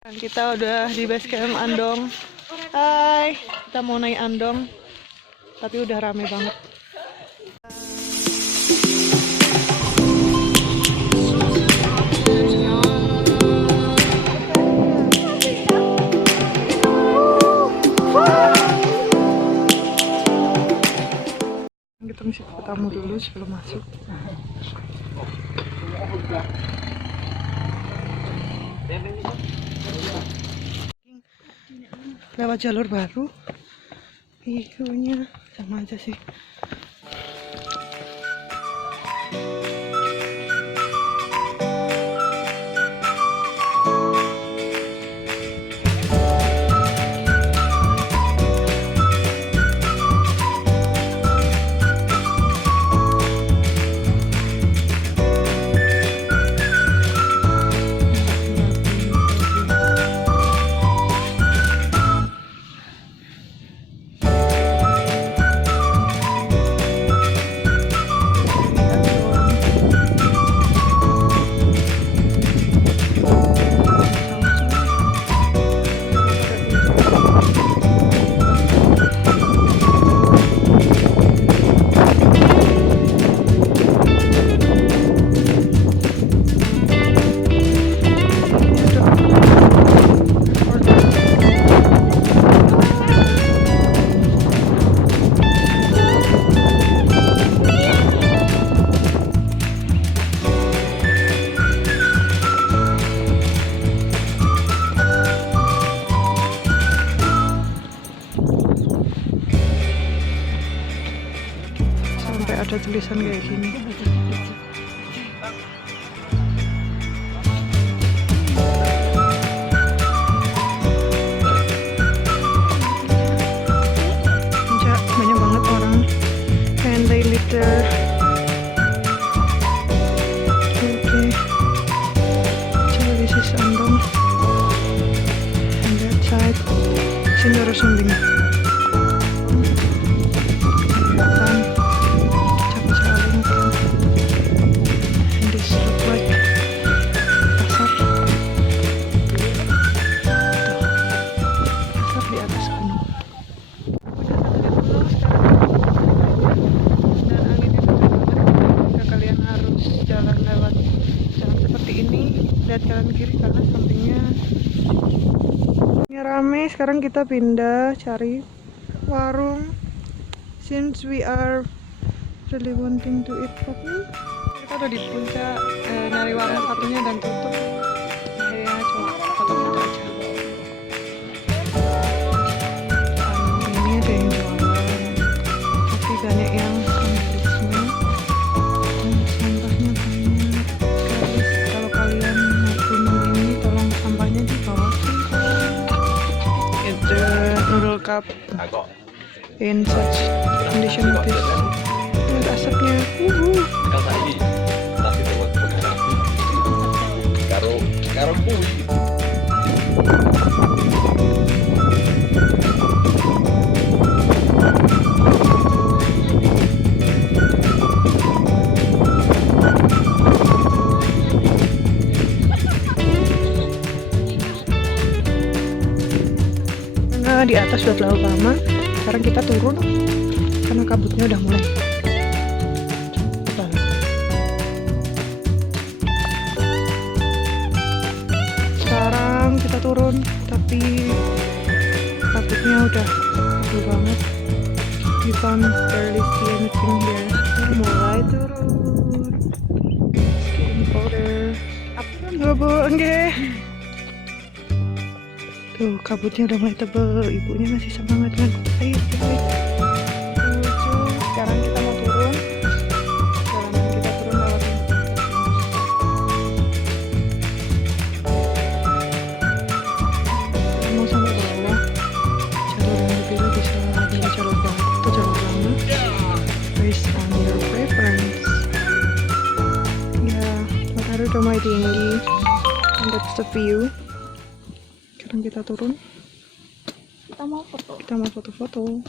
Dan kita udah di base camp Andong. Hai, kita mau naik Andong, tapi udah rame banget. Kita mesti ke tamu dulu sebelum masuk. Lewat jalur baru, view-nya sama aja sih. Ada tulisan kayak gini. Banyak banget orang, and they litter. Okay, so this is Andong, and that side Sindoro Sumbing. Lihat kanan kiri karena sampingnya rame. Sekarang kita pindah cari warung, since we are really wanting to eat coffee. Kita udah di puncak, nyari warung satunya dan tutup. Ya cuma foto-foto aja. Ini ada yang jualan, tapi banyak yang vandalisme dan sampahnya banyak. Kalau kalian ini tolong sampahnya dibawa sih. It's the noodle cup in such condition like this. Lihat asapnya. Di atas sudah terlalu lama, sekarang kita turun karena kabutnya udah mulai tebal. Sekarang kita turun, tapi kabutnya udah tebal banget. We can't barely see anything here. Kita mulai turun. Getting colder. Apa kan enggak? Tuh, kabutnya udah mulai tebel, ibunya masih semangat kan? Ayo, guys. Sekarang kita mau turun. Jalanan kita turun lewat mau sampai bawah. Jalur yang dipilih bisa ada jalur baru atau jalur lama, based on your preference. Ya, matahari udah mulai tinggi, and that's the view. Sekarang kita turun. Kita mau foto-foto.